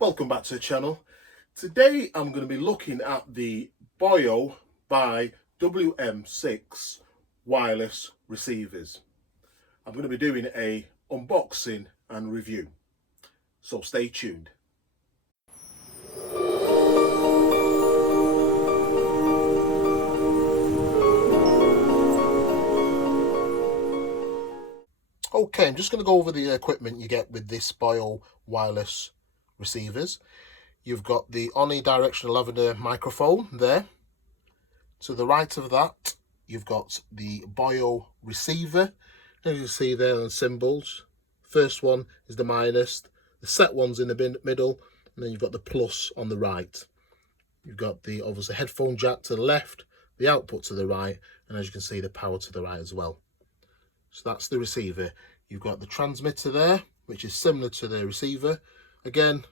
Welcome back to the channel. Today I'm going to be looking at the BOYA by WM6 wireless receivers. I'm going to be doing a unboxing and review, so stay tuned. Okay, I'm just going to go over the equipment you get with this BOYA wireless receivers. You've got the omnidirectional lavender microphone there. To the right of that, you've got the BOYA receiver. As you can see there on the symbols, first one is the minus, the set one's in the middle, and then you've got the plus on the right. You've got the obviously headphone jack to the left, the output to the right, and as you can see, the power to the right as well. So that's the receiver. You've got the transmitter there, which is similar to the receiver. Again,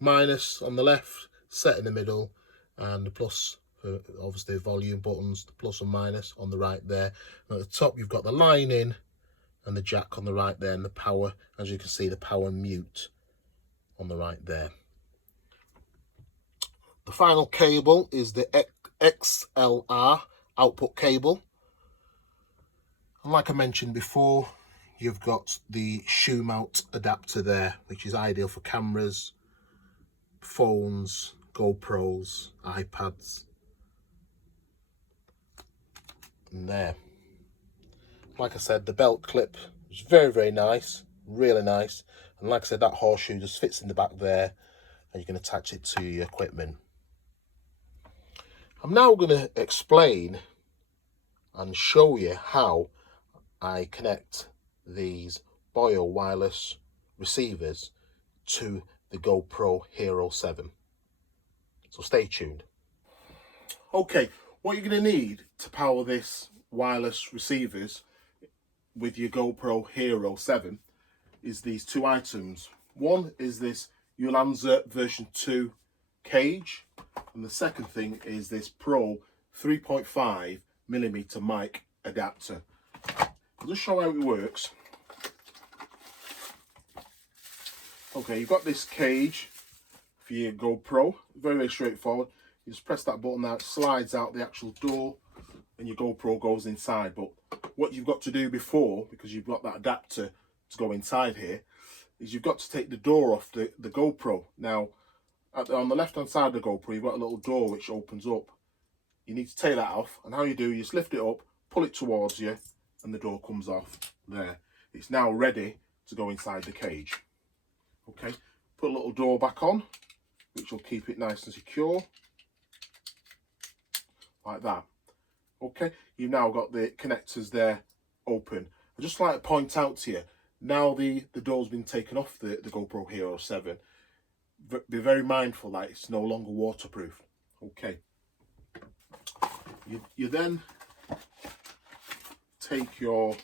minus on the left, set in the middle, and the plus for obviously volume buttons, the plus and minus on the right there. And at the top, you've got the line in and the jack on the right there, and the power, as you can see, the power mute on the right there. The final cable is the DSLR output cable. And like I mentioned before, you've got the shoe mount adapter there, which is ideal for cameras, phones, GoPros, iPads. And there. Like I said, the belt clip is very nice, really nice. And like I said, that horseshoe just fits in the back there, and you can attach it to your equipment. I'm now going to explain and show you how I connect these BOYA wireless receivers to the GoPro Hero 7. So stay tuned. Okay, what you're going to need to power this wireless receivers with your GoPro Hero 7 is these two items. One is this Ulanza version 2 cage, and the second thing is this Pro 3.5mm mic adapter. I'll just show how it works. Okay, you've got this cage for your GoPro, very straightforward. You just press that button now, it slides out the actual door and your GoPro goes inside. But what you've got to do before, because you've got that adapter to go inside here, is you've got to take the door off the GoPro. Now, on the left hand side of the GoPro, you've got a little door which opens up. You need to take that off, and how you do, you just lift it up, pull it towards you, and the door comes off there. It's now ready to go inside the cage. Okay, put a little door back on, which will keep it nice and secure, like that. Okay, you've now got the connectors there open. I'd just like to point out to you, now the door's been taken off the GoPro Hero 7, be very mindful that it's no longer waterproof. Okay, you then take your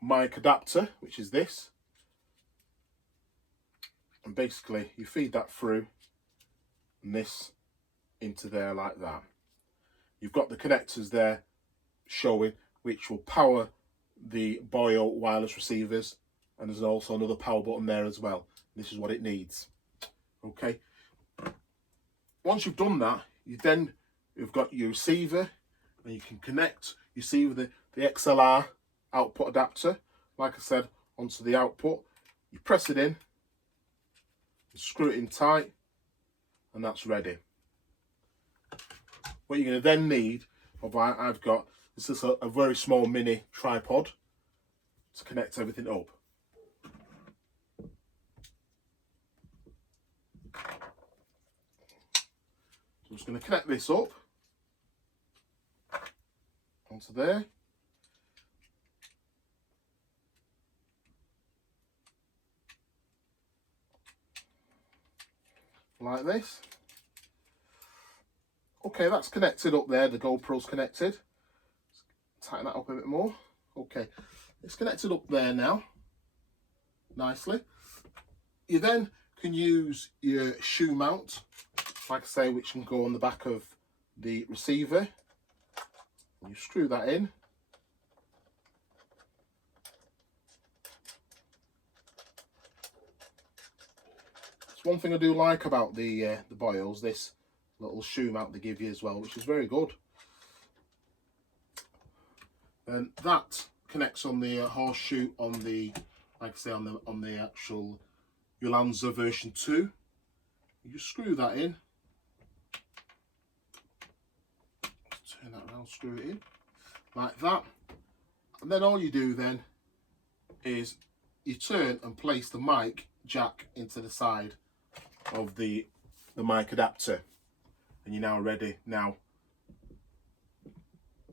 mic adapter, which is this, and basically you feed that through and this into there like that. You've got the connectors there showing, which will power the BOYA wireless receivers, and there's also another power button there as well. This is what it needs. Okay, once you've done that, you've got your receiver, and you can connect your receiver with the XLR output adapter, like I said, onto the output. You press it in, you screw it in tight, and that's ready. What you're going to then need, I've got, this is a very small mini tripod to connect everything up. So I'm just going to connect this up onto there. Like this. Okay, that's connected up there, the GoPro's connected. Tighten that up a bit more. Okay, it's connected up there now, nicely. You then can use your shoe mount, like I say, which can go on the back of the receiver. You screw that in. One thing I do like about the BOYAs, this little shoe mount they give you as well, which is very good. And that connects on the horseshoe on the, like I say, on the actual Ulanza version 2. You just screw that in. Turn that around, screw it in like that, and then all you do then is you turn and place the mic jack into the side of the mic adapter, and you're now ready. Now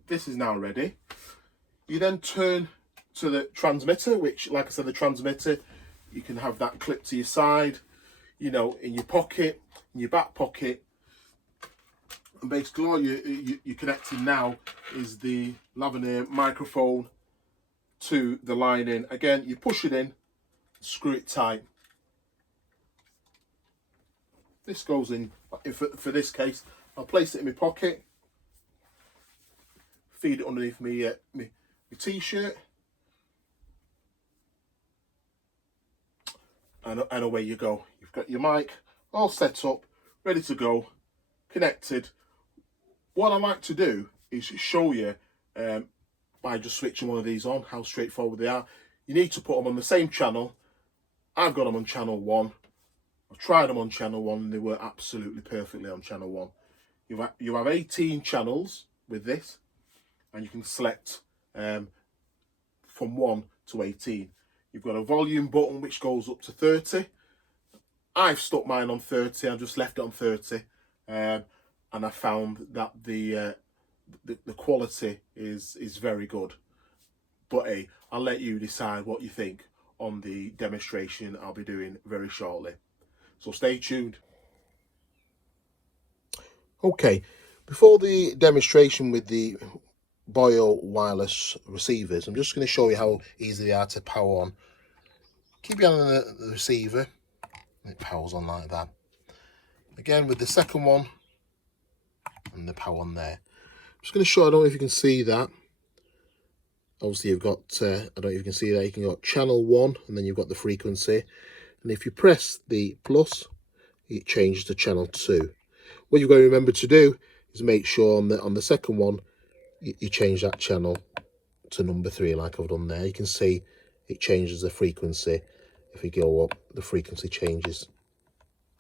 this is now ready. You then turn to the transmitter, which, like I said, the transmitter, you can have that clipped to your side, you know, in your pocket, in your back pocket. And basically all you're connecting now is the lavalier microphone to the line in. Again, you push it in, screw it tight. This goes in, for this case, I'll place it in my pocket, feed it underneath my t-shirt, and away you go. You've got your mic all set up, ready to go, connected. What I like to do is show you by just switching one of these on how straightforward they are. You need to put them on the same channel. I've got them on channel 1. I've tried them on channel 1 and they were absolutely perfectly on channel 1. You have 18 channels with this, and you can select from 1 to 18. You've got a volume button which goes up to 30. I've stuck mine on 30. I've just left it on 30. And I found that the quality is very good. But hey, I'll let you decide what you think on the demonstration I'll be doing very shortly. So stay tuned. Okay, before the demonstration with the BOYA wireless receivers, I'm just going to show you how easy they are to power on. Keep your hand on the receiver, and it powers on like that. Again with the second one, and the power on there. I'm just going to show, I don't know if you can see that. Obviously you've got, I don't know if you can see that, you can go channel 1 and then you've got the frequency. And if you press the plus, it changes to channel 2. What you've got to remember to do is make sure on the second one, you change that channel to number 3 like I've done there. You can see it changes the frequency. If you go up, the frequency changes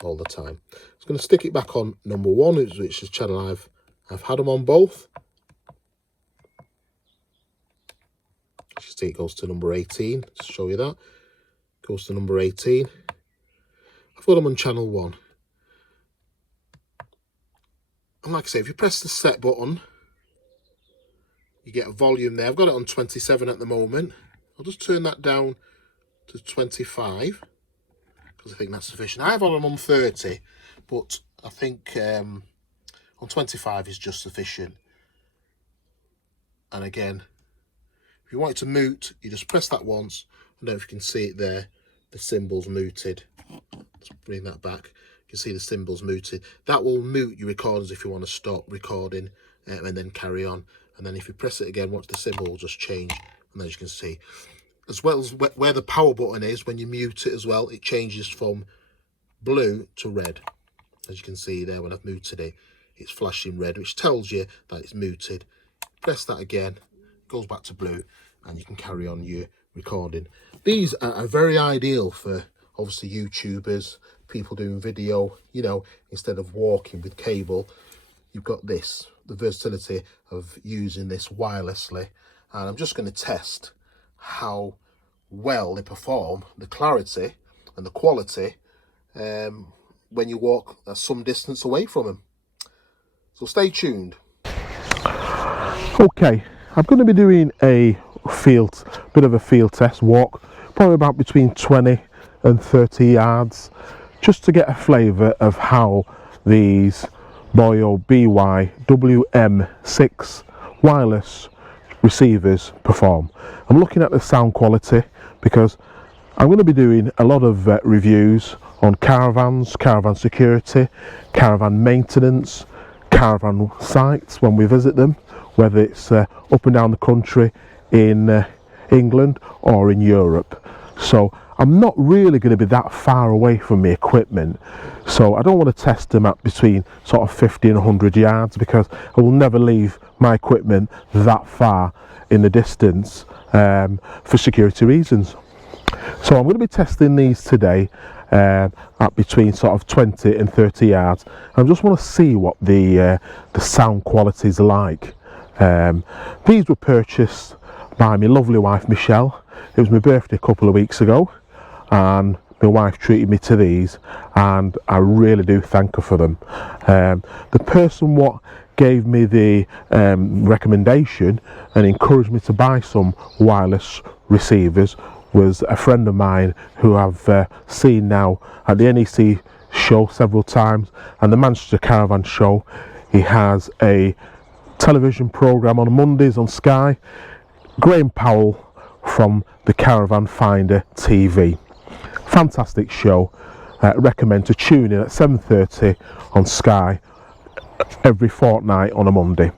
all the time. It's going to stick it back on number 1, which is channel I've had them on both. You see it goes to number 18. To show you that, goes to number 18. I've got them on channel 1. And like I say, if you press the set button, you get a volume there. I've got it on 27 at the moment. I'll just turn that down to 25. I think that's sufficient. I've got them on 30, but I think on 25 is just sufficient. And again, if you want it to mute, you just press that once. I don't know if you can see it there, the symbol's muted. Let's bring that back. You can see the symbol's muted. That will mute your recordings if you want to stop recording and then carry on. And then if you press it again, watch the symbol will just change. And as you can see, as well as where the power button is, when you mute it as well, it changes from blue to red. As you can see there, when I've muted it, it's flashing red, which tells you that it's muted. Press that again, it goes back to blue, and you can carry on your recording. These are very ideal for obviously YouTubers, people doing video, you know, instead of walking with cable. You've got this, the versatility of using this wirelessly. And I'm just going to test how well they perform, the clarity and the quality when you walk some distance away from them. So stay tuned. Okay, I'm going to be doing a bit of a field test walk, probably about between 20 and 30 yards, just to get a flavour of how these BOYA BY-WM6 wireless receivers perform. I'm looking at the sound quality because I'm going to be doing a lot of reviews on caravans, caravan security, caravan maintenance, caravan sites when we visit them, whether it's up and down the country in England or in Europe. So I'm not really going to be that far away from my equipment, so I don't want to test them at between sort of 50 and 100 yards, because I will never leave my equipment that far in the distance for security reasons. So I'm going to be testing these today at between sort of 20 and 30 yards. I just want to see what the sound quality is like. These were purchased by my lovely wife Michelle. It was my birthday a couple of weeks ago, and my wife treated me to these, and I really do thank her for them. The person what gave me the recommendation and encouraged me to buy some wireless receivers was a friend of mine who I've seen now at the NEC show several times and the Manchester Caravan show. He has a television programme on Mondays on Sky. Graham Powell from the Caravan Finder TV. Fantastic show. Recommend to tune in at 7:30 on Sky every fortnight on a Monday.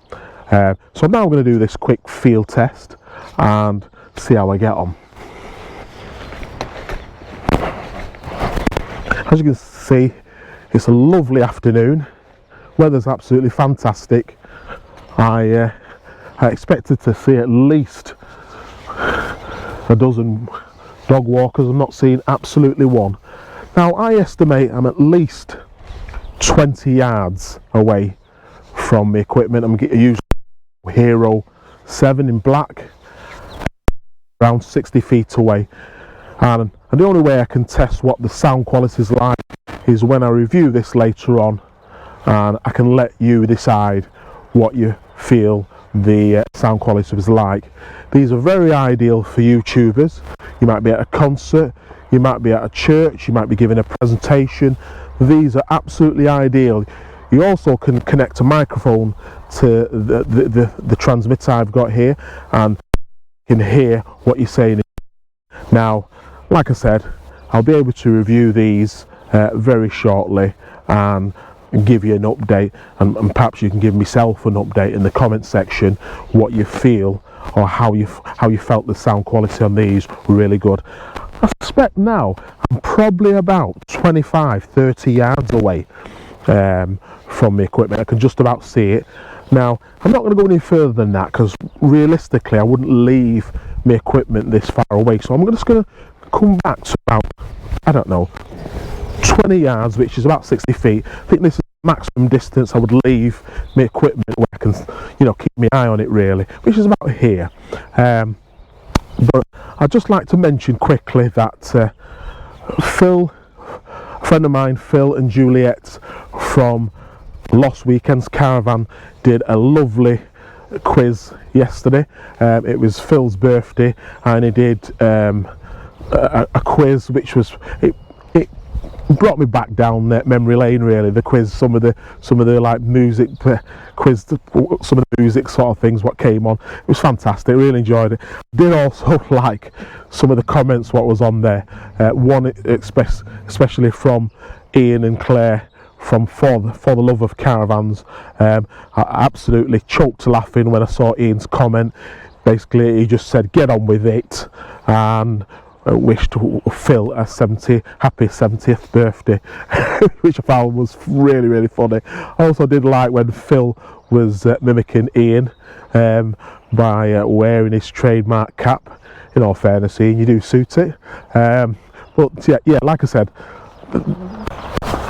So now I'm going to do this quick field test and see how I get on. As you can see, it's a lovely afternoon. Weather's absolutely fantastic. I expected to see at least a dozen dog walkers. I'm not seeing absolutely one. Now I estimate I'm at least 20 yards away from the equipment. I'm using Hero 7 in black, around 60 feet away. And the only way I can test what the sound quality is like is when I review this later on, and I can let you decide what you feel the sound quality is like. These are very ideal for YouTubers. You might be at a concert, you might be at a church, you might be giving a presentation. These are absolutely ideal. You also can connect a microphone to the transmitter I've got here, and you can hear what you're saying. Now, like I said, I'll be able to review these very shortly and give you an update, and perhaps you can give myself an update in the comment section what you feel or how you felt the sound quality on these. Really good. I suspect now I'm probably about 25-30 yards away from the equipment. I can just about see it. Now I'm not going to go any further than that, because realistically I wouldn't leave my equipment this far away, so I'm just going to come back to about, I don't know, 20 yards, which is about 60 feet. I think this is the maximum distance I would leave my equipment where I can, keep my eye on it really, which is about here. But I'd just like to mention quickly that Phil, a friend of mine, Phil and Juliet from Lost Weekends Caravan, did a lovely quiz yesterday. It was Phil's birthday, and he did a quiz which was it brought me back down memory lane really. The quiz, some of the like music quiz, some of the music sort of things what came on. It was fantastic. Really enjoyed it. Did also like some of the comments what was on there. One especially from Ian and Claire from For the Love of Caravans. I absolutely choked laughing when I saw Ian's comment. Basically, he just said, "Get on with it," and wished Phil a happy 70th birthday, which I found was really, really funny. I also did like when Phil was mimicking Ian by wearing his trademark cap. In all fairness, Ian, you do suit it. But yeah, like I said,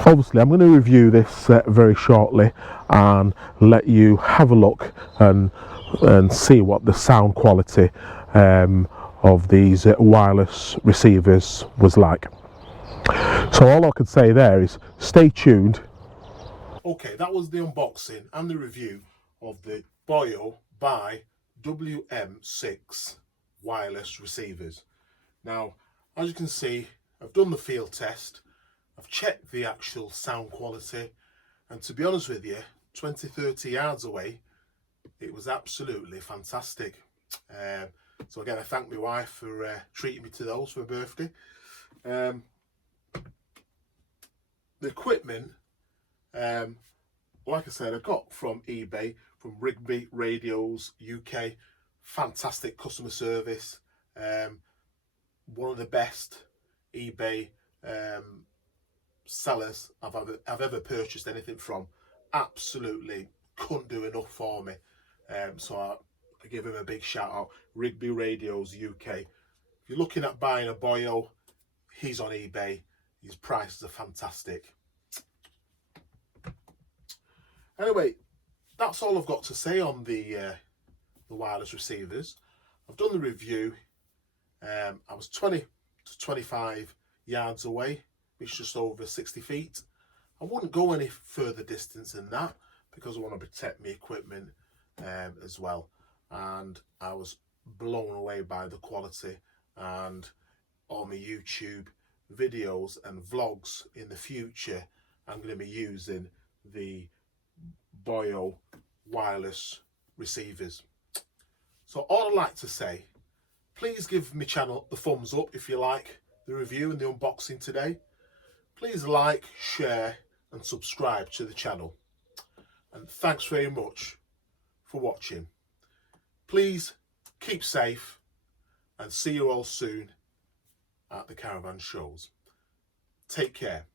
obviously I'm going to review this very shortly and let you have a look and see what the sound quality of these wireless receivers was like. So all I could say there is stay tuned. Okay, that was the unboxing and the review of the BOYA by WM6 wireless receivers. Now, as you can see, I've done the field test, I've checked the actual sound quality, and to be honest with you, 20-30 yards away, it was absolutely fantastic. So again, I thank my wife for treating me to those for her birthday. The equipment, like I said, I got from eBay, from Rigby Radios UK. Fantastic customer service. One of the best eBay sellers I've ever purchased anything from. Absolutely couldn't do enough for me. So I give him a big shout out. Rigby Radios UK. If you're looking at buying a Boyo, he's on eBay. His prices are fantastic. Anyway, that's all I've got to say on the wireless receivers. I've done the review. I was 20 to 25 yards away, which is just over 60 feet. I wouldn't go any further distance than that because I want to protect my equipment as well. And I was blown away by the quality, and on my YouTube videos and vlogs in the future, I'm going to be using the BOYA wireless receivers. So all I'd like to say, please give my channel the thumbs up if you like the review and the unboxing today. Please like, share and subscribe to the channel. And thanks very much for watching. Please keep safe and see you all soon at the caravan shows. Take care.